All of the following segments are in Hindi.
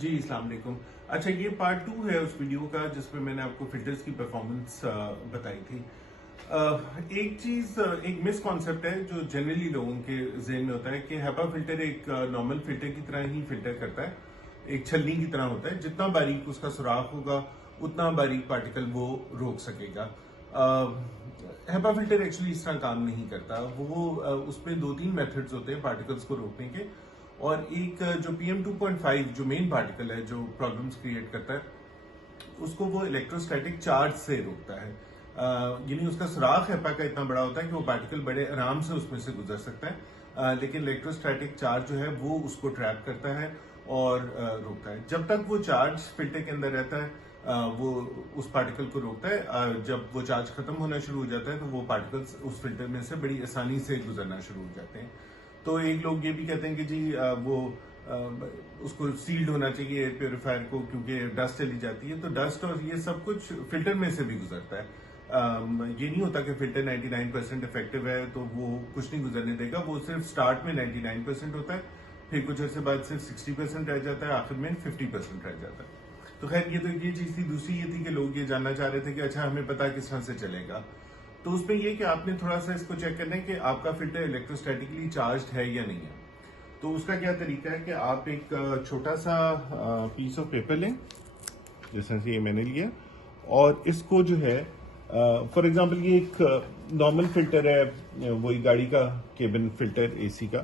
जी अस्सलाम वालेकुम। अच्छा, ये पार्ट 2 है उस वीडियो का जिसमें मैंने आपको फिल्टर्स की परफॉर्मेंस बताई थी। एक चीज, एक मिस कॉन्सेप्ट है जो जनरली लोगों के जहन में होता है कि हेपा फिल्टर एक नॉर्मल फिल्टर की तरह ही फिल्टर करता है, एक छलनी की तरह होता है। जितना बारीक उसका सुराख होगा उतना बारीक पार्टिकल वो रोक सकेगा। हेपा फिल्टर एक्चुअली इस तरह काम नहीं करता। वो उसमें 2-3 मेथड्स होते हैं पार्टिकल्स को रोकने के, और एक जो PM2.5 जो मेन पार्टिकल है जो प्रॉब्लम्स क्रिएट करता है, उसको वो इलेक्ट्रोस्टैटिक चार्ज से रोकता है। यानी उसका सुराख हेपा का इतना बड़ा होता है कि वो पार्टिकल बड़े आराम से उसमें से गुजर सकता है, लेकिन इलेक्ट्रोस्टैटिक चार्ज जो है वो उसको ट्रैप करता है और रोकता है। जब तक वो चार्ज फिल्टर के अंदर रहता है वो उस पार्टिकल को रोकता है। जब वो चार्ज खत्म होना शुरू हो जाता है तो वो पार्टिकल्स उस फिल्टर में से बड़ी आसानी से गुजरना शुरू हो जाते हैं। तो एक लोग ये भी कहते हैं कि जी उसको सील्ड होना चाहिए एयर प्योरीफायर को, क्योंकि डस्ट चली जाती है। तो डस्ट और ये सब कुछ फिल्टर में से भी गुजरता है। ये नहीं होता कि फिल्टर 99% इफेक्टिव है तो वो कुछ नहीं गुजरने देगा। वो सिर्फ स्टार्ट में 99% होता है, फिर कुछ अर्से बाद सिर्फ 60% रह जाता है, आखिर में 50% रह जाता है। तो खैर ये तो ये चीज थी। दूसरी ये थी कि लोग ये जानना चाह रहे थे कि अच्छा हमें पता किस तरह से चलेगा। तो उसमें ये कि आपने थोड़ा सा इसको चेक करना है कि आपका फिल्टर इलेक्ट्रोस्टैटिकली चार्ज्ड है या नहीं है। तो उसका क्या तरीका है कि आप एक छोटा सा पीस ऑफ पेपर लें, जैसे ये मैंने लिया, और इसको जो है फॉर एग्जांपल ये एक नॉर्मल फिल्टर है, वही गाड़ी का केबिन फिल्टर एसी का।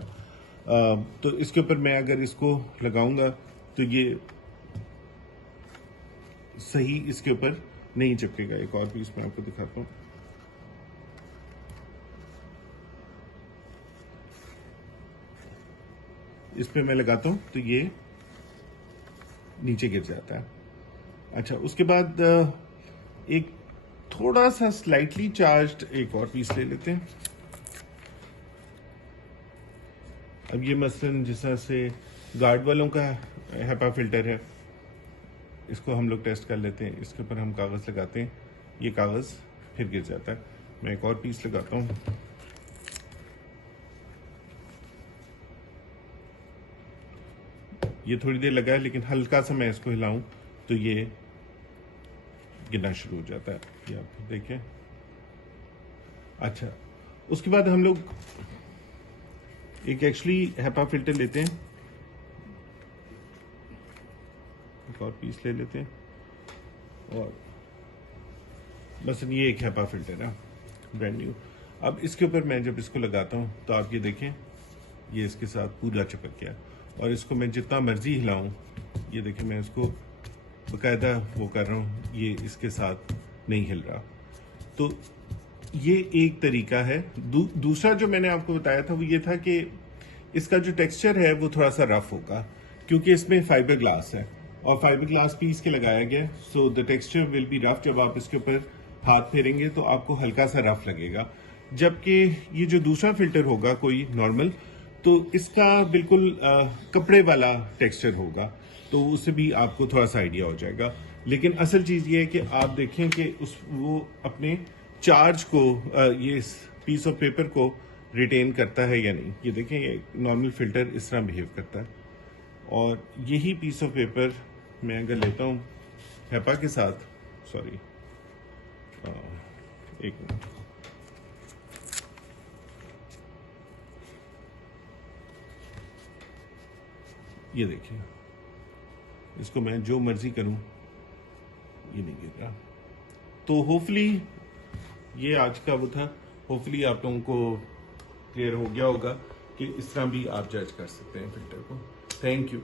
तो इसके ऊपर मैं अगर इसको लगाऊंगा तो ये सही इसके ऊपर नहीं चिपकेगा। एक और पीस मैं आपको दिखाता हूँ। इस पे मैं लगाता हूं तो ये नीचे गिर जाता है। अच्छा, उसके बाद एक थोड़ा सा स्लाइटली चार्ज्ड एक और पीस ले लेते हैं। अब ये मसलन जिस तरह से गार्ड वालों का हेपा फिल्टर है, इसको हम लोग टेस्ट कर लेते हैं। इसके ऊपर हम कागज लगाते हैं, ये कागज फिर गिर जाता है। मैं एक और पीस लगाता हूँ। ये थोड़ी देर लगा है, लेकिन हल्का सा मैं इसको हिलाऊं तो ये गिरना शुरू हो जाता है। ये आप देखें। अच्छा, उसके बाद हम लोग एक एक्चुअली हेपा फिल्टर लेते हैं, एक और पीस ले लेते हैं, और बस ये एक हेपा फिल्टर है ब्रांड न्यू। अब इसके ऊपर मैं जब इसको लगाता हूं तो आप ये देखें, ये इसके साथ पूरा चिपक गया। और इसको मैं जितना मर्जी हिलाऊं, ये देखिए मैं इसको बकायदा वो कर रहा हूं, ये इसके साथ नहीं हिल रहा। तो ये एक तरीका है। दूसरा जो मैंने आपको बताया था वो ये था कि इसका जो टेक्सचर है वो थोड़ा सा रफ होगा, क्योंकि इसमें फाइबर ग्लास है और फाइबर ग्लास पीस के लगाया गया। So the texture will be rough. जब आप इसके ऊपर हाथ फेरेंगे तो आपको हल्का सा रफ लगेगा। जबकि ये जो दूसरा फिल्टर होगा कोई नॉर्मल, तो इसका बिल्कुल कपड़े वाला टेक्सचर होगा, तो उससे भी आपको थोड़ा सा आइडिया हो जाएगा। लेकिन असल चीज ये है कि आप देखें कि वो अपने चार्ज को ये पीस ऑफ पेपर को रिटेन करता है या नहीं। ये देखें, ये नॉर्मल फिल्टर इस तरह बिहेव करता है। और यही पीस ऑफ पेपर मैं अगर लेता हूँ हेपा के साथ, सॉरी एक मिनट, ये देखिए, इसको मैं जो मर्जी करूं ये नहीं गिर रहा। तो होपफुली ये आज का वो था। होपफुली आप लोगों को क्लियर हो गया होगा कि इस तरह भी आप जज कर सकते हैं फिल्टर को। Thank you.